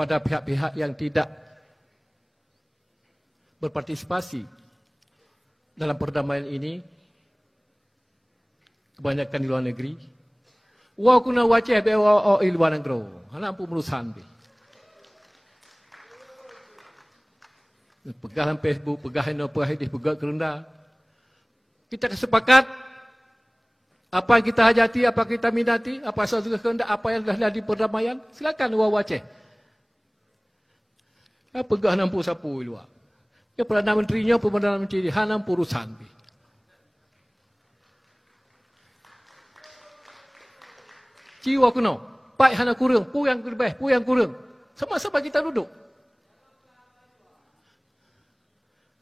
kepada pihak-pihak yang tidak berpartisipasi dalam perdamaian ini, kebanyakan di luar negeri. Wa kuna waceh be wa luar negeri. Hana pun merusan be. Pegahan Facebook, pegahan apa hadis, pegahan kerenda. Kita sepakat apa yang kita hajati, apa yang kita minati, apa sesuatu kehendak, apa yang dah di perdamaian, silakan wa waceh. Pegah nampu sapu luar. Ya Perdana Menterinya, Perdana Menteri hanam urusan be. Jiwa kuno, pai hana kurang, pu yang lebih, pu yang kurang. Sama-sama kita duduk.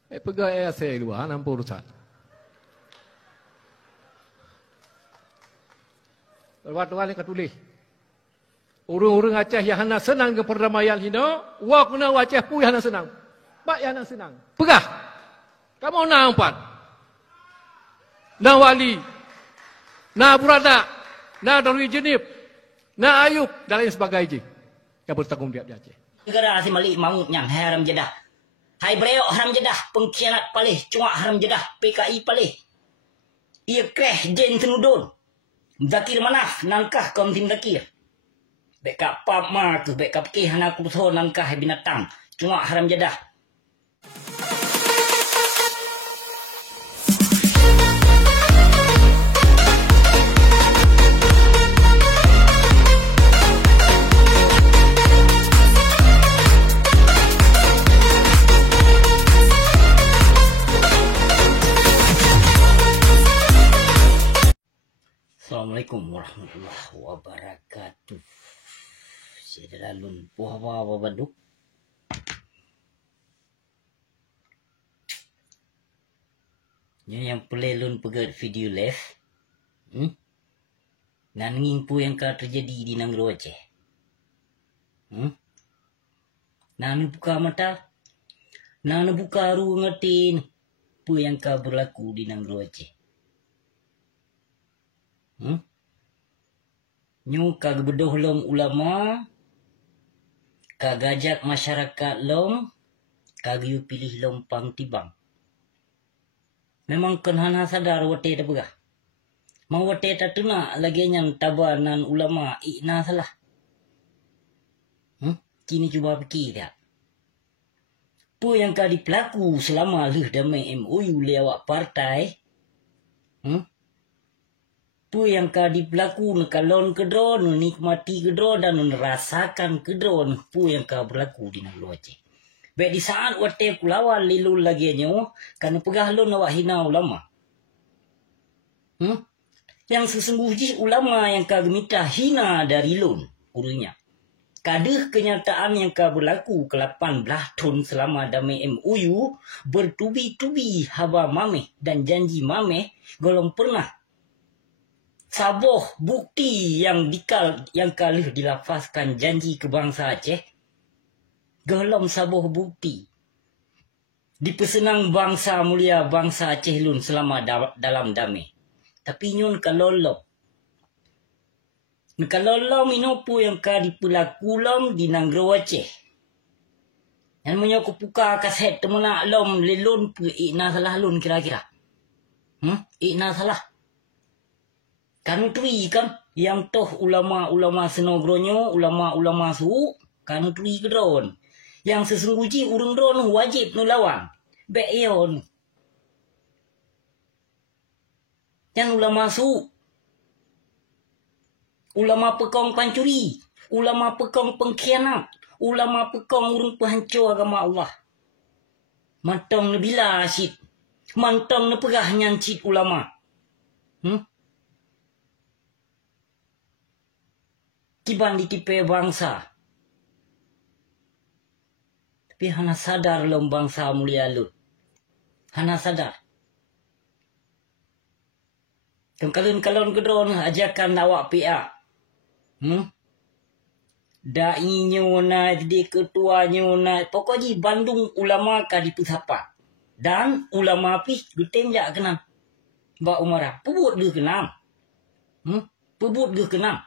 Pegah saya luar, hanam urusan. Perwatuan yang tulis. Urung-urung Aceh yang hana senang ke perdamaian hino, wa kuna Aceh pu yang hana senang. Pak yang hana senang. Pegah. Kamu nampak. Na wali. Na burada. Na Darul Jenib. Na Ayub dan lain sebagainya. Yang bertanggung jawab di Aceh. Negara si Malik maut yang haram jedah. Hai Breo haram jedah, pengkhianat palih, cuma haram jedah, PKI palih. Ia kreh jen tenudun. Zakir manaf, nangkah kaum tim zakir. Beka pap ma tu, beka pekih anak kutuh nangkah binatang. Cuma haram jedah. Assalamualaikum warahmatullahi wabarakatuh. Saya dalun puhawa babaduk. Yang pelelun pegat video live. Nanging pu yang ka terjadi di Nanggro Aceh. Nanu buka mata. Nanu buka ru ngertiin pu yang ka berlaku di Nanggro Aceh. Nyu kag bedoh lom ulama, kag ajak masyarakat lom, kag yu pilih lom pang tibang. Memang kenhana sadar wate ta begah. Mau wate ta tuna lagi yang tabanan ulama ikna salah. Kini cuba fikir dia. Pu yang kadi pelaku selama leh damai MOU lewat partai. Pu yang kadi pelaku nekalon kedro, nikmati kedro dan merasakan kedro pu yang ka berlaku di Nanggro Aceh. Baik di saat wate kulawan lilul lagi nyo, karena pegah lon awak hina ulama. Yang sesungguhnya ulama yang ka gemita hina dari lon urunya. Kadeh kenyataan yang ka berlaku ke-18 tahun selama damai MOU bertubi-tubi haba mameh dan janji mameh golong pernah saboh bukti yang kalih dilafazkan janji ke bangsa Aceh. Gelom saboh bukti. Dipesenang bangsa mulia bangsa Aceh lun selama dalam damai. Tapi nyun kalolom. Kalolom inopu yang ka dipelakulom di Nanggro Aceh. Yang menyokok puka kaset temenak lom lelun pu ikna salah lun kira-kira. Ikna salah. Kanu tui kan yang toh ulama-ulama senogronyo, ulama-ulama su, kanu tui kedron. Yang sesungguhnya urung dron wajib nulawan. Beyon. Yang ulama su, ulama pekong pancuri, ulama pekong pengkhianat, ulama pekong urung penghancur agama Allah. Mantong nebila asyid. Mantong nepegah nyancit ulama. Kiban ditipe bangsa. Tapi hana sadar lom bangsa mulia lu. Hana sadar. Kalun-kalun kedron ajakan awak PA. Dai nyona, di ketua nyona. Pokoknya Bandung ulama ka di pusapa. Dan ulama pi guteng jak kenam. Mbak Umara. Pebut dia kenam. Pebut dia kenam.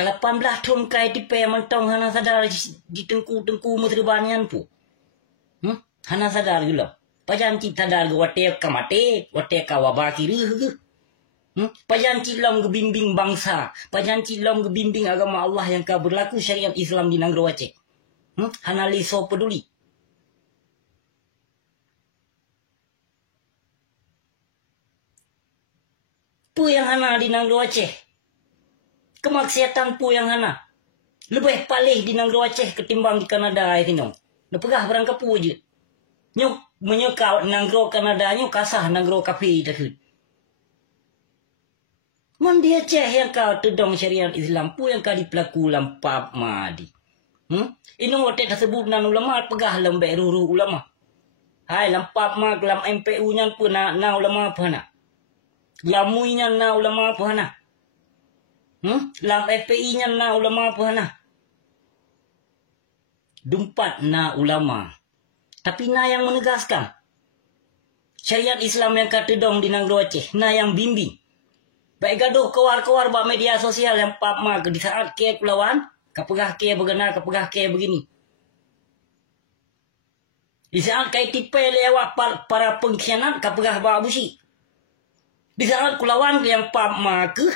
Ka 18 tahun kai tipe mentong hana sadar di tengku mesrebanian pu. Hana sadar gula. Pajan ci sadar ge wate ka mate, wate ka wabaki rih. Pajan ci lam ge bimbing bangsa, pajan ci lam ge bimbing agama Allah yang ka berlaku syariat Islam di Nanggro Aceh. Hana liso peduli. Pu yang hana di Nanggro Aceh. Kemaksiatan pu yang hana. Lebih palih di Nanggro Aceh ketimbang di Kanada itu no. Nepegah barang kepu je. Nyok menyeka Nanggro Kanada nyok kasah Nanggro kafe takut. Man dia Aceh yang kau tedong syariat Islam pu yang kau dipelaku lampap madi. Ini wote tersebut nan ulama pegah lembek ruru ulama. Hai lampap ma kelam MPU nya pun na ulama apa na. Lamui nya na ulama apa na. Lam FPI nya na ulama apa na. Dumpat na ulama. Tapi na yang menegaskan. Syariat Islam yang katedong di Nanggro Aceh. Na yang bimbing. Baik gaduh keluar-keluar buat media sosial yang pap ma di saat ke kulawan. Kapegah ke begana, kapegah ke begini. Di saat kai tipe lewat para pengkhianat, kapegah bawa busi. Di saat kulawan yang pap ma ke.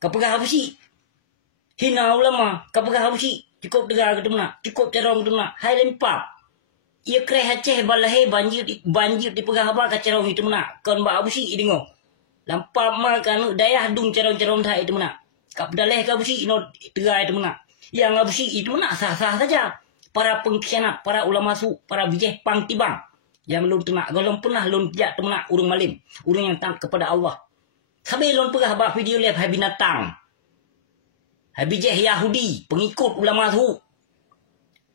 Kapegah busi. Hina ulama, kapegah busi. Cukup dengar ke temna, cukup cerong ke temna. Hai lempap. Ia kreh Aceh balahe banjir di pegah ba ka cerong itu temna. Kon ba busi dengo. Lampap ma kan dayah dung cerong-cerong thai itu temna. Kap daleh ka busi ino tegai itu temna. Yang busi itu temna sah-sah saja. Para pengkhianat, para ulama su, para bijih pang tibang. Yang lun temna, golong pernah lun jak temna urung malim, urung yang taat kepada Allah. Sampai lon pegah ba video lihat hai binatang. Hai bijih Yahudi, pengikut ulama su.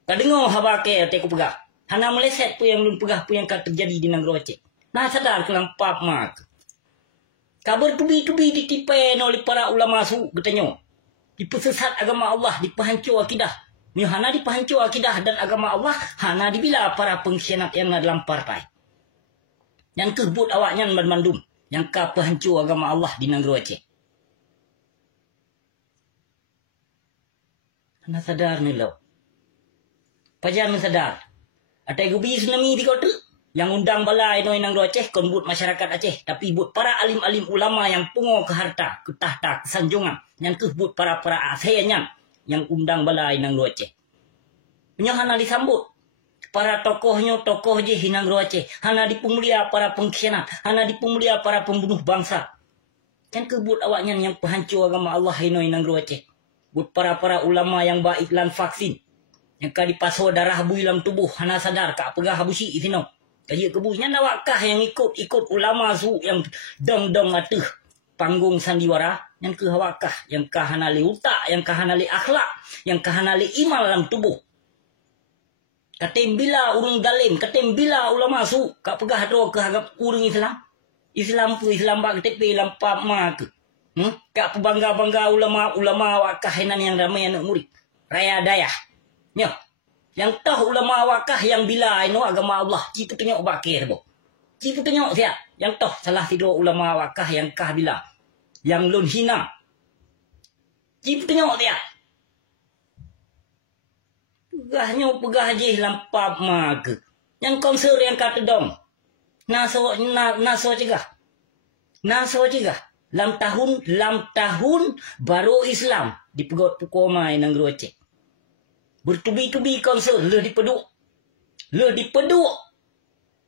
Kadengo habake te ku pegah. Hana meleset pu yang lun pegah pu yang ka terjadi di Nanggro Aceh. Nah sadar ke lampap mak. Kabar tubi-tubi ditipai oleh para ulama su katanya. Dipesesat agama Allah, dipahancur akidah. Ni hana dipahancur akidah dan agama Allah, hana dibila para pengkhianat yang dalam partai. Yang kebut awaknya mandum. Yang ka pahancur agama Allah di Nanggro Aceh. Hana sadar ni lo. Pajan sadar. Atai gubi tsunami di kota. Yang undang balai noi Nanggro Aceh kon but masyarakat Aceh. Tapi but para alim-alim ulama yang pungo ke harta, ke tahta, ke sanjungan. Yang kebut para asayanyan. Yang undang balai Nanggro Aceh. Punya hana disambut. Para tokohnya tokoh je di Nanggro Aceh. Hana dipemulia para pengkhianat. Hana dipemulia para pembunuh bangsa. Yang kebut awaknya yang penghancur agama Allah hinoi Nanggro Aceh. But para ulama yang ba iklan vaksin. Yang ka dipaso darah bui dalam tubuh. Hana sadar ka pegah habusi isino. Kaji kebusnya nawakah yang ikut ulama su yang dong atuh panggung sandiwara. Yang ke hawakah. Yang ka hana li utak. Yang ka hana li akhlak. Yang ka hana li iman dalam tubuh. Katim bila urung dalim, katim bila ulama su, kak pegah do ke hagap urung Islam. Islam bak tepi lampap mak. Kak bangga ulama wakah henan yang ramai anak murid. Raya dayah. Nyo. Yang tahu ulama wakah yang bila ino agama Allah, cipu tengok bakir bo. Cipu tengok siap. Yang tahu salah tidur ulama wakah yang kah bila. Yang lun hina. Cipu tengok dia. Pegah je lampap mak. Yang konser yang kata dong. Naso cegah. Lam tahun baru Islam di pegot Pukomai Nanggro Aceh. Bertubi-tubi konser le dipeduk.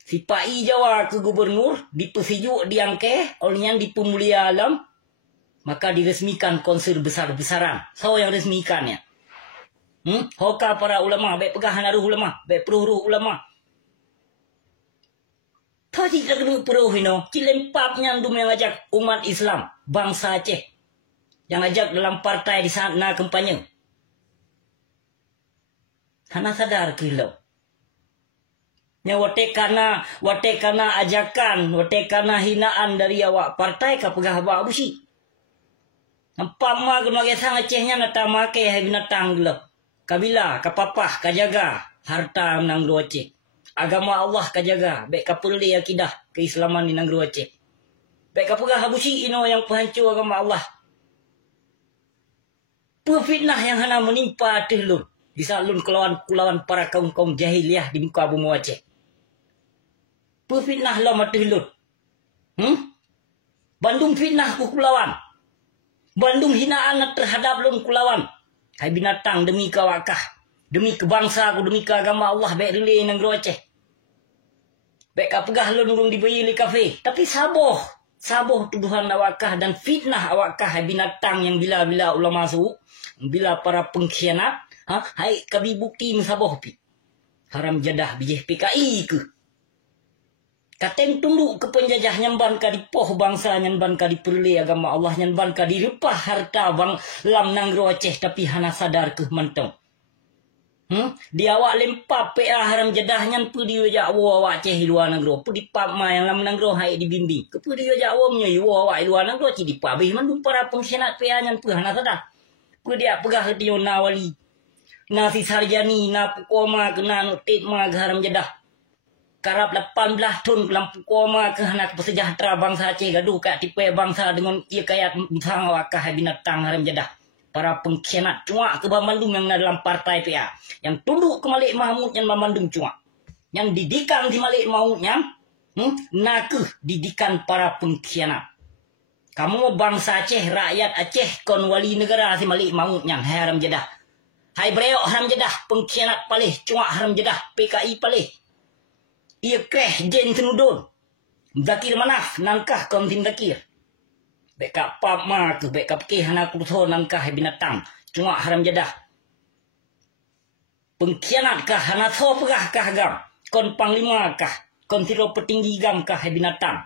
Si Pai Jawa ke gubernur dipersejuk diangkeh oleh yang dipemulia alam. Maka diresmikan konser besar-besaran. So yang resmikannya. Hoka para ulama, baik pegahan aruh ulama, baik peruh ulama. Tadi tak kena peruh ino, cilempapnya andum yang ajak umat Islam, bangsa Aceh. Yang ajak dalam partai di sana kampanye. Hana sadar kilau. Nya wate kana ajakan, wate kana hinaan dari awak partai ka pegah ba busi. Nampak ma kena gesang Acehnya nata make hai binatang gelap. Kabila, kapapah, kajaga, harta Nanggro Aceh. Agama Allah kajaga, baik kapuli akidah, keislaman di Nanggro Aceh. Baik kapegah habusi ino yang penghancur agama Allah. Fitnah yang hana menimpa Lun. Di saat Lun kelawan para kaum-kaum jahiliah di muka bumi Aceh. Fitnah lah mati Lun. Bandung fitnah ku kulawan. Bandung hinaan terhadap Lun kulawan. Hai binatang demi kawakah. Demi kebangsa ku, demi keagama Allah. Baik relay negeri Aceh. Baik kapegah Lun urung diberi di kafe. Tapi saboh tuduhan awakah dan fitnah awakah hai binatang yang bila-bila ulama masuk. Bila para pengkhianat. Hai kabi bukti musaboh pi. Haram jadah bijih PKI ke. Kateng tunduk ke penjajah nyamban ka di poh bangsa nyamban ka di perle agama Allah nyamban ka di repah harta bang lam nanggro Aceh tapi hana sadar ke mentong. Dia awak lempap PA haram jadah nyan pu di wajak awak Aceh di luar negro pu di pap ma yang lam nanggro hai di bimbing ke pu di wajak awak menyo awak di luar negro ci di pabih mandung para pengkhianat PA nyan pu hana sadar. Pu dia pegah hati na wali na si sarjani na pukoma kena nutit ma haram jadah. Karap 18 tahun lampu koma ke anak pesejahtera bangsa Aceh gaduh kat tipe bangsa dengan ia kayat misang wakah binatang haram jadah. Para pengkhianat cuak ke Bandung yang dalam partai PA. Yang tunduk ke Malik Mahmud yang Bandung cuak. Yang didikan di Malik Mahmud yang nakeh didikan para pengkhianat. Kamu bangsa Aceh, rakyat Aceh kon wali negara si Malik Mahmud yang haram jadah. Hai breok haram jadah, pengkhianat palih, cuak haram jadah, PKI palih. Ia kreh jen tenudun. Zakir manaf nangkah kaum tim zakir. Beka pap ma ke beka pekeh anak kurso nangkah binatang. Cuma haram jadah. Pengkhianat kah anak so pegah kah gam. Kon panglima kah. Kon tiro petinggi gam kah binatang.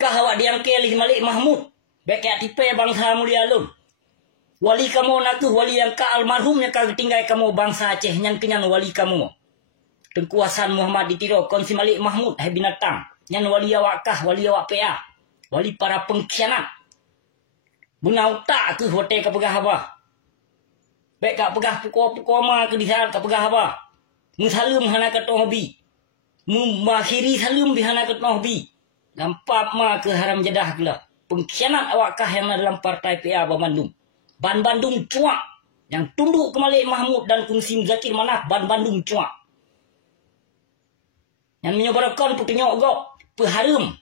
Kah awak diang kelih Malik Mahmud. Beka tipe bangsa mulia Lun. Wali kamu naku wali yang ka almarhum yang ka tinggal kamu bangsa Aceh yang kenyan wali kamu. Tengku Hasan Muhammad ditiro konsi Malik Mahmud hai binatang. Yang wali awak kah wali awak PA. Wali para pengkhianat. Bunau tak ke hotel ka pegah apa. Baik ka pegah pukul ma ke di sana ka pegah apa. Musalum hana ka hobi. Makhiri salum bihana ka hobi. Lampap ma ke haram jadah gila. Pengkhianat awak kah yang dalam partai PA Bandung. Ban Bandung cuak. Yang tunduk ke Malik Mahmud dan Kungsi Zakir Manaf. Ban Bandung cuak. Yang menyebarakan putihnya ogok. Peharum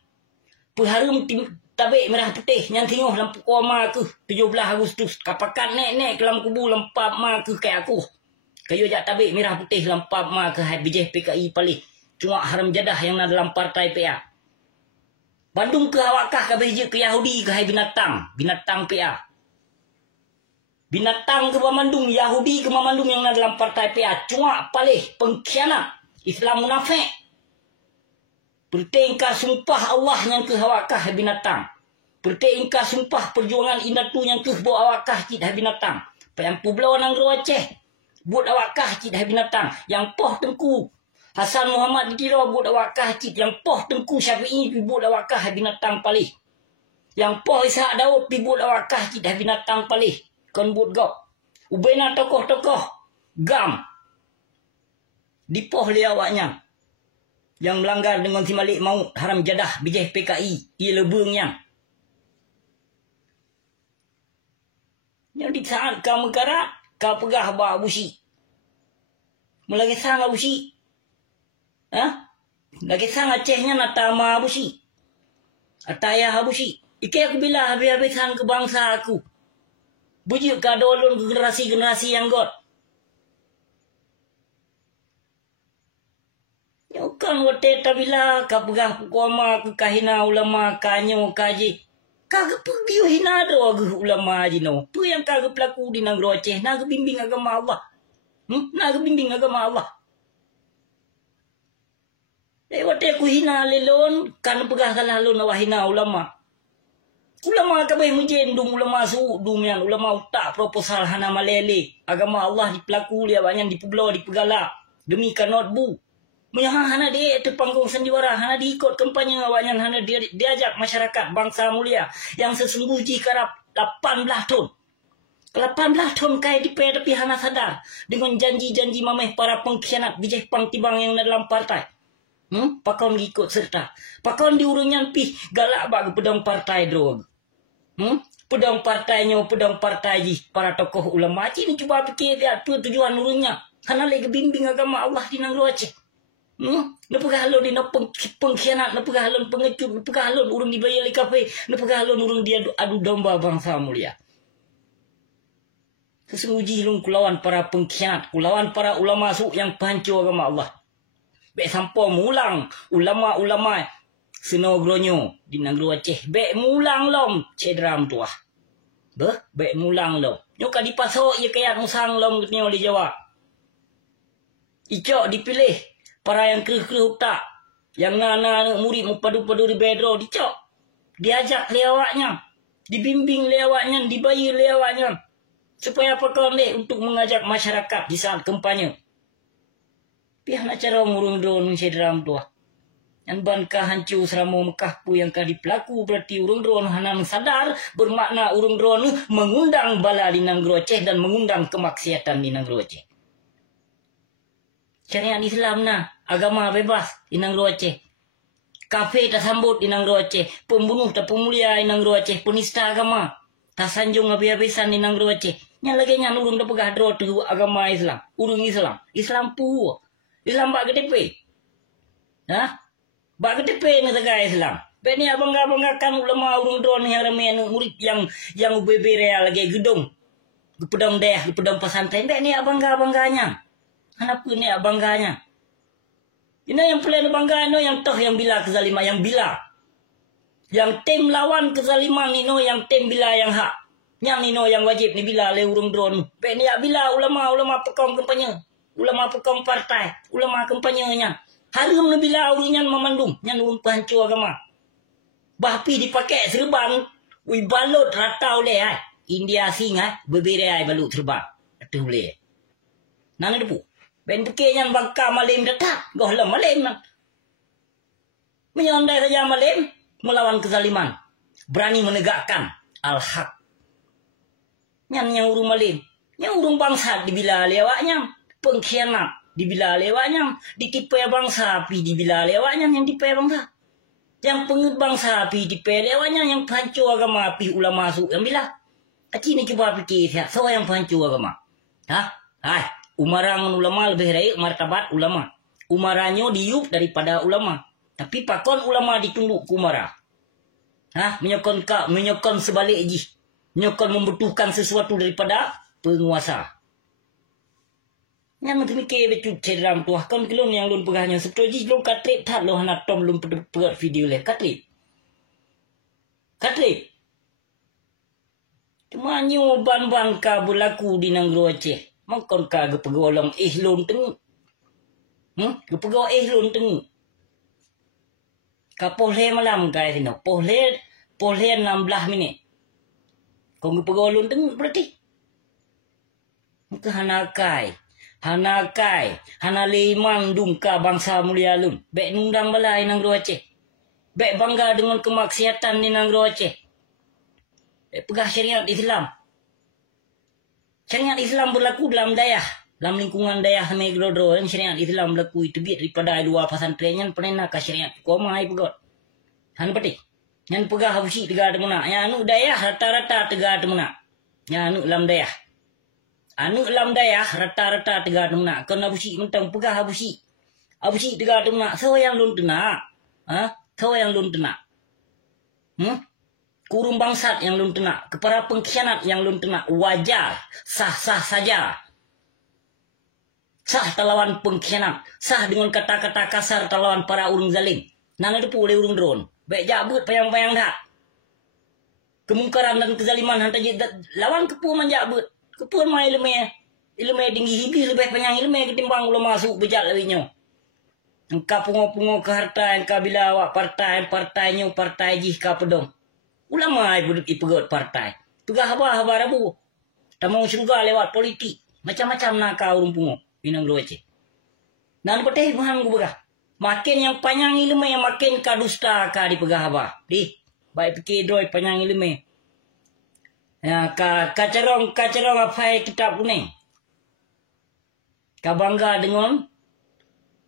tabik merah putih. Yang tengok lampu koma ke 17 Agustus. Kapakan nek ke lam kubu lempap ma ke kayak aku. Kayu jak tabik merah putih lempap ma ke bijih PKI palih. Cuak haram jadah yang dalam partai PA. Bandung ke awakkah ke bijih ke Yahudi ke binatang. Binatang PA. Binatang ke Bandung, Yahudi ke Bandung yang dalam partai PA. Cuak palih, pengkhianat, Islam munafik. Pertingkah sumpah Allah yang ke awakah binatang. Pertingkah sumpah perjuangan indatu yang ke buat awakah cid binatang. Yang Pulau Nanggro Aceh, buat awakah cid binatang. Yang poh tengku Hasan Muhammad ditiro buat awakah cid. Yang poh tengku Syafi'i buat awakah binatang palih. Yang poh Ishak Daud buat awakah cid binatang palih. Kon buat gok. Ubena tokoh-tokoh. Gam. Dipoh dia awaknya. Yang melanggar dengan si Malik Maut. Haram jadah. Bijih PKI. Ia lebungnya. Yang di saat kau mengkarat. Kau pegah bawa busi. Mulai sang busi. Lagi sang Acehnya natama busi. Atayah busi. Ike aku bila habis-habisan ke bangsa aku. Bujuk kadolun ke generasi-generasi yang got. Nyokan wate tabila kapegah pukoma ke kahina ulama kanyo kaji. Kagak pergi hina do agu ulama aji no. Tu yang kagak pelaku di Nanggro Aceh. Naga bimbing agama Allah. Naga bimbing agama Allah. Wate ku hina lelon. Kan pegah kalah lon wahina ulama. Ulama kabeh mujendung ulama suudung yang ulama utak proposal hana malele agama Allah di pelaku dia banyak di pulau di pegala demi kanot bu menyah hana dia terpanggung sandiwara hana diikut kampanye awaknya hana diajak masyarakat bangsa mulia yang sesungguhnya karap 18 tahun 18 tahun kai di tapi hana sadar dengan janji-janji mameh para pengkhianat bijih pang tibang yang dalam partai Pakon ikut serta. Pakon diurunyan pi galak bak pedang partai drog. Pedang partainya, pedang partai ji para tokoh ulama ni cuba fikir dia apa tujuan urunnya. Karena lagi bimbing agama Allah di nang Aceh. Napagah halon di pengkhianat, napagah halon pengecut, napagah halon urung dibayar di kafe, napagah halon urung dia adu domba bangsa mulia. Sesungguhnya lung kulawan para pengkhianat, kulawan para ulama su yang pancur agama Allah. Bek sampo mulang ulama-ulama senogronyo di negeri Aceh. Bek mulang lom cedram tuah. Bek mulang lom. Nyoka dipasok ye kayak musang lom ketnyo di Jawa. Icok dipilih para yang kerih-kerih tak. Yang nana murid mupadu-padu di bedro dicok. Diajak lewaknya. Dibimbing lewaknya, dibayar lewaknya. Supaya apa kau ni untuk mengajak masyarakat di saat kampanye. Pihak nak cara ngurung drone cedram tuah. Yang bankah hancur seramo Mekah pu yang kah dipelaku berarti urung drone hanang sadar bermakna urung drone mengundang bala di Nanggro Aceh dan mengundang kemaksiatan di Nanggro Aceh. Syariat Islam nah, agama bebas di Nanggro Aceh. Kafe tak sambut di Nanggro Aceh, pembunuh tak pemulia di Nanggro Aceh, penista agama. Tak sanjung habis-habisan di Nanggro Aceh. Yang lagi yang urung tak pegah draw tu agama Islam, urung Islam. Islam pu. Islam bak KTP. Bak KTP ni tegak Islam. Bek ni abang-abangkan ulama urung drone yang ramai murid yang UBB real lagi gedung. Gepedang deh, gepedang pesantren. Bek ni abang-abanganya. Kenapa ni abanganya? Ini yang pelan bangga no yang toh yang bila kezaliman yang bila. Yang tim lawan kezaliman ni no yang tim bila yang hak. Yang ni no yang wajib ni bila le urung drone. Bek ni bila ulama pekong kampanye. Ulama pekong partai, ulama kampanyenya. Harum lebih lah uringan memandung. Yang urung pancur agama. Bahpi dipakai serban. Ui balut rata oleh hai. India singa berberai balut serban. Itu boleh. Nana depu. Ben pekenya bangka malim datang. Gohlam malim. Menyandai saja malim. Melawan kezaliman. Berani menegakkan al-haq. Yang urung malim. Yang urung bangsa dibila lewaknya. Pengkhianat dibila lewatnya, ditipai bangsa api dibila lewatnya yang dipai bangsa. Yang pengut bangsa api dipai lewatnya, yang pancur agama api ulama masuk yang bila. Aci ni cuba fikir siap, so yang pancur agama. Umarang ulama lebih baik martabat ulama. Umarannya diup daripada ulama. Tapi pakon ulama ditunduk ke umara. Menyokong sebalik ji. Menyokong membutuhkan sesuatu daripada penguasa. Yang nanti mikir betul cedram tuah kan kelon yang lun pegahnya setuju lun katrip tak lo hana tom lun pegat video le katrip cuma nyu ban ka berlaku di Nanggro Aceh mangkon ka ge pegolong lun teng ge pegol lun teng ka pohle malam guys no pohle 16 minit kau ge pegol lun teng berarti ke hana limang dungka bangsa mulia lun. Bek nundang balai Nanggro Aceh. Bek bangga dengan kemaksiatan di Nanggro Aceh. Bek pegah syariat Islam. Syariat Islam berlaku dalam dayah. Dalam lingkungan dayah Megrodro. Yang syariat Islam berlaku itu biar daripada luar pesantren. Yang pernah ke syariat koma hai pegot. Han petik. Yang pegah habusi tegak temuna. Yang anu dayah rata-rata tegak temuna. Yang anu dalam dayah. Anu lam dayah rata-rata tegak temuna. Kau abusi mentang pegah abusi. Abusi tegak temuna. So yang lun tenak. So yang lun tenak. Kurung bangsat yang lun tenak. Kepada pengkhianat yang lun tenak. Wajar. Sah-sah saja. Sah terlawan pengkhianat. Sah dengan kata-kata kasar terlawan para urung zalim. Nana depu oleh urung drone. Baik jabut payang-payang dah. Kemungkaran dan kezaliman hantar lawan kepu manjabut. Kepun mai ilmu tinggi hibi lebih panjang ilmu ketimbang ulama masuk bejat lawinyo. Engkau pungo-pungo ke harta engkau bila awak partainya partai jih ka pedong. Ulama ipegot partai. Pegah haba rabu. Tamang syurga lewat politik. Macam-macam nak kau urung pungo. Minang Nanggro Aceh. Dan petih buhan ku begah. Makin yang panjang ilmu yang makin kadusta ka di pegah haba. Baik fikir doi panjang ilmu. Ya, kacerong apa kitab kuning. Kau bangga dengan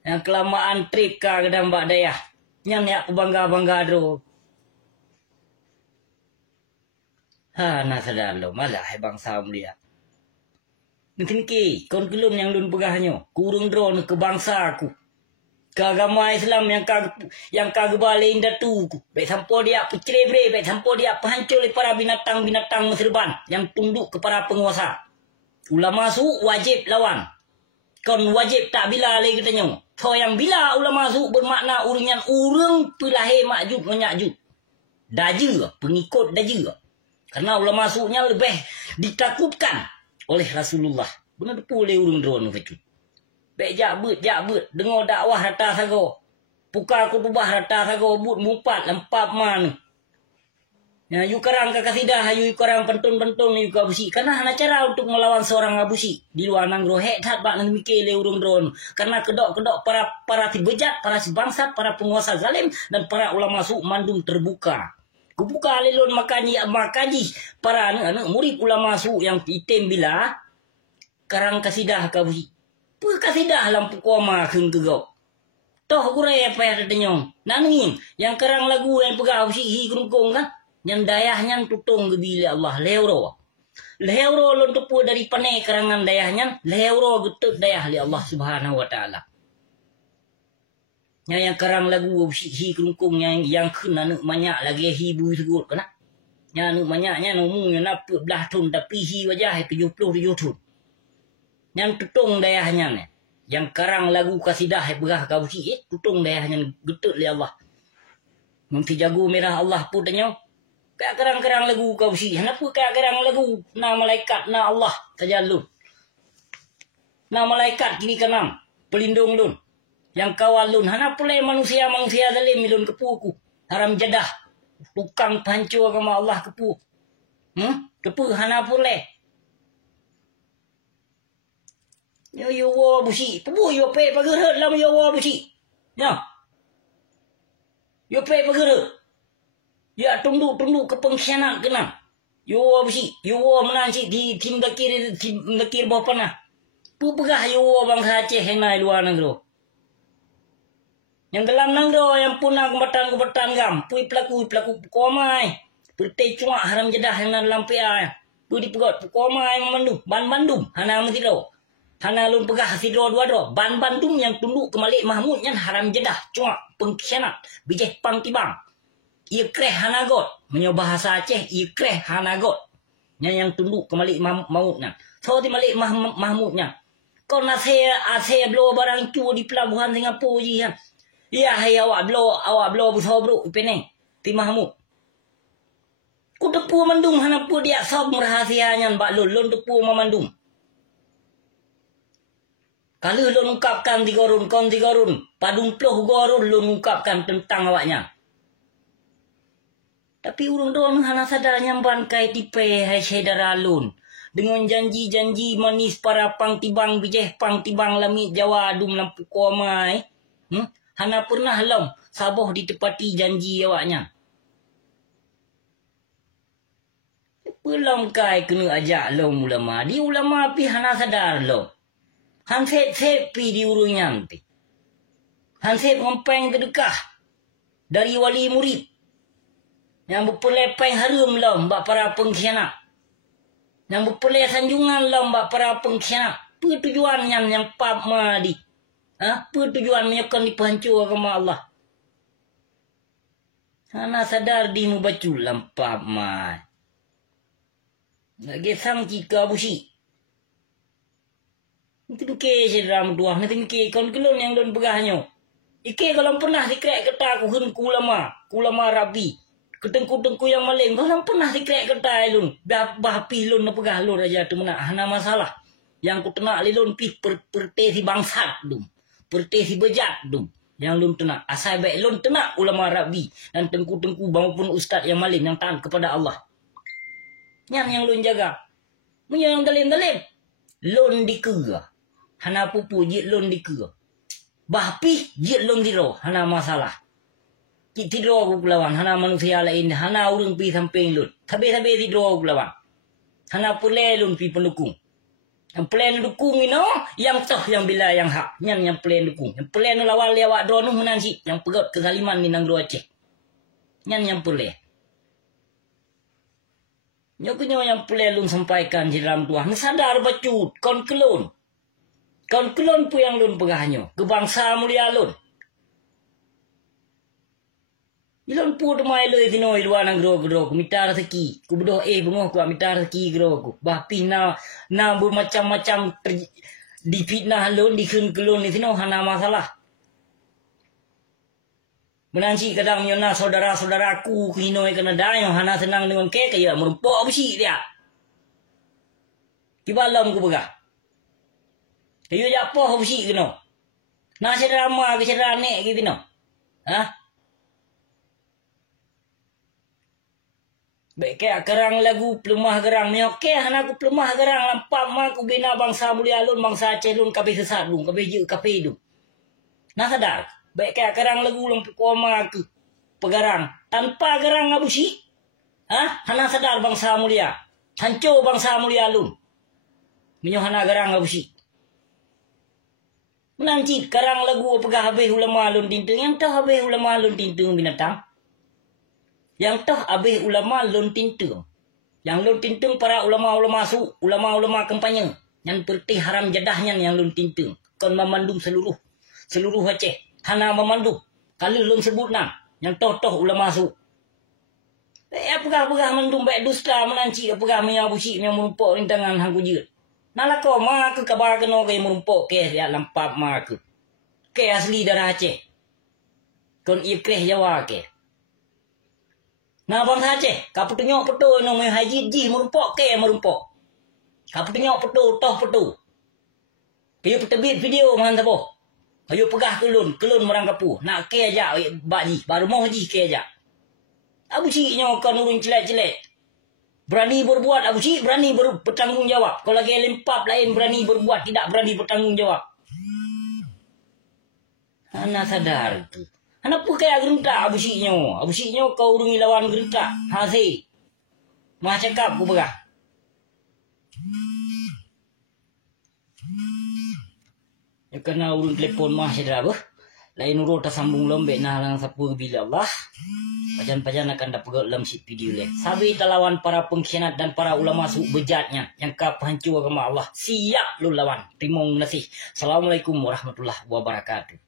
Yang kelamaan trip ka kedam bak dayah. Yang yak bangga-bangga dro. Nak sadar lo malah bangsa mulia. Mungkin kon kelum yang lun pegahnya. Kurung drone ke bangsa aku. Ke agama Islam yang kagabalain datuku. Baik sampo dia pecere-bre, baik sampo dia pahancur para binatang-binatang serban yang tunduk kepada penguasa. Ulama su wajib lawan. Kon wajib tak bila lagi katanya. So yang bila ulama su bermakna uringan urang pelahir makjub menyakjub. Daja, pengikut daja. Karena ulama su-nya lebih ditakutkan oleh Rasulullah. Benar boleh urung drone itu. Baik jakbet, dengar dakwah rata sago. Puka kutubah rata sago, but mumpat, lempap man. Ya, yu karang kakasidah, yu karang pentun-pentun, yu kabusi. Karena hanya cara untuk melawan seorang abusi. Di luar nanggro, hetat bak nang mikir le urung drone. Karena kedok-kedok para tibejat, para bangsat, para penguasa zalim, dan para ulama su mandum terbuka. Kebuka lelon makaji para anak murid ulama su yang item bila karang kasidah kabusi. Kasidah lampu koma keng kegok. Toh kurai apa yang terdenyong. Nanging yang karang lagu yang pegah usi hi kerungkong kan. Yang dayahnya tutong gebila Allah lewro. Lewro lon tepu dari panai karangan dayahnya. Lewro getut dayah li Allah subhanahu wa ta'ala. Yang karang lagu usi hi kerungkong yang kena nuk banyak lagi hi bui tegut kena. Yang nuk banyaknya nomunya napuk belah tun tapi hi wajah 70 tun. Yang tutung dayahnya ni. Yang karang lagu kasidah berah kausi tutung dayahnya getut li Allah. Nanti jago merah Allah pun tanya. Kayak karang-karang lagu kausi. Kenapa kayak karang lagu na malaikat na Allah tajalun. Na malaikat kini kanan pelindung lun. Yang kawal lun. Hana pula manusia zalim lun kepuku. Haram jadah. Tukang pancur agama Allah kepu. Kepu hana pula. Yo wo busi, pebu yo pe pageut lam yo wo busi. Ya. Yo pe pageut. Ya tunduk ke pengkhianat kena. Yo wo busi, yo wo menanci di tim dakir bawah panah. Pu pegah yo wo bangsa Aceh henai luar negro. Yang dalam negro yang punang kebetan gam, pui pelaku komai. Pertai cuma haram jadah yang dalam PA. Pu dipegot komai Bandung, hana mentiro. Hana lun pegah sidro dua dro. Ban Bandung yang tunduk ke Malik Mahmud yang haram jedah. Cuma pengkhianat. Bijeh pang tibang. Ia kreh hana got. Menyo bahasa Aceh. Ia kreh hana got. Yang tunduk ke Malik Mahmud nan. So di Malik Mahmud nan. Kau nase blow barang cu di pelabuhan Singapura je kan. Ya hai awak blow busau bro. Peneng. Ti Mahmud. Ku tepu mandung hana pu dia sob rahasianya bak lun tepu mamandung. Kalau lu ungkapkan 3 run, kon 3 run, padung ploh gorun lu ungkapkan tentang awaknya. Tapi urung doang hana sadar nyamban kai tipe hai saudara lun. Dengan janji-janji manis para pangtibang bijeh pangtibang lamit Jawa adum lampu komai. Hana pernah lom saboh ditepati janji awaknya. Pelong kai kena ajak lom ulama. Di ulama pi hana sadar lom. Hansip pi di urungnya nanti. Hansip ngempeng kedekah dari wali murid. Yang berpelepeng harum lah mbak para pengkhianat. Yang berpelai sanjungan lah mbak para pengkhianat. Apa tujuannya yang pap madi? Apa tujuan menyekan di pancur agama Allah? Sana sadar di mubacul lampap madi. Lagi sang jika busi. Nanti mikir je dalam dua. Nanti mikir kawan kelon yang don pegahnya. Ike kalau pernah dikrek kata aku hen kulama rabi. Ketengku-tengku yang maling. Kalau pernah dikrek kata lun. Bahapih lun na pegah lun aja tu mana. Hana masalah. Yang ku tenak lun pih pertesi bangsat dum. Pertesi bejat dum. Yang lun tenak. Asal baik lun tenak ulama rabi. Dan tengku-tengku maupun ustaz yang maling. Yang taat kepada Allah. Yang lun jaga. Yang dalim-dalim. Lun dikera. Hana pupu jit lun dikera. Bahpih jit lun tiro. Hana masalah. Tidro aku lawan. Hana manusia lain. Hana urang pi samping lun. Tabe-tabe tidro aku lawan. Hana pulai lun pi pendukung. Yang plan dukung ino, yang toh yang bila yang hak, yang plan dukung. Yang plan lawan lewat drone menansi, yang pegot kezaliman di Nangro Aceh. Yang plan. Nyokunyo yang plan lun sampaikan di dalam tuah. Sadar bacut, kon kelon. Kon kelon pu yang lun pegahnya. Kebangsa mulia lun. Ilon pu demai lo itino ilwa nang gro mita rezeki ku bedoh bungoh ku mita rezeki gro ku bah pina na bermacam-macam dipitnah lon dikun kelon itino hana masalah menanci kadang nyona saudara-saudaraku kino kena dayo hana senang dengan ke kaya merumpok besi dia kibalam ku begah kayu ya poh besi keno na sedama ke sedane gitu no ha baik kayak kerang lagu pelemah gerang ni okey hana aku pelemah gerang lampak mak aku bina bangsa mulia lun bangsa Aceh lun kabeh sesat lun kabeh je kabeh hidup nah sadar baik kayak kerang lagu lampak koma aku pegarang tanpa gerang abusi hana sadar bangsa mulia hancur bangsa mulia lun minyo hana gerang abusi menanci kerang lagu pegah habis ulama lun tintung yang tahu habis ulama lun tintung binatang yang toh abih ulama lon tintung. Yang lon tintung para ulama-ulama ulama-ulama kampanye. Yang perti haram jadahnya yang lon tintung. Kon memandung seluruh Aceh. Hana memandung. Kalau lon sebut nam. Yang toh ulama su. Apakah mandung baik dusta menanci. Apakah menyabusi yang merumpok rintangan hangku jir. Nalako mak ke kabar kena kaya merumpok ke ya lampap mak ke. Ke asli darah Aceh. Kon ikreh Jawa ke. Nah bangsa Aceh, kapu tengok petu no mai haji ji merumpok ke merumpok. Kapu tengok petu toh petu. Kayu petebit video man tapo. Kayu pegah kelun merang kapu. Nak ke aja bakji, baru mau haji ke aja. Abu si nyo kan urun celek-celek. Berani berbuat abu si berani bertanggung jawab. Kalau lagi lempap lain berani berbuat tidak berani bertanggung jawab. Ana sadar itu. Kenapa kaya geruntak abusiknya kau urungi lawan geruntak hasil mah cakap ku begah ya kena urun telepon mah sedara bah lain urut tersambung lombe nah lang sapu bila Allah pajan-pajan akan dapat dalam si video le sabi lawan para pengkhianat dan para ulama su bejatnya yang kap hancur agama Allah siap lu lawan terima kasih. Assalamualaikum warahmatullahi wabarakatuh.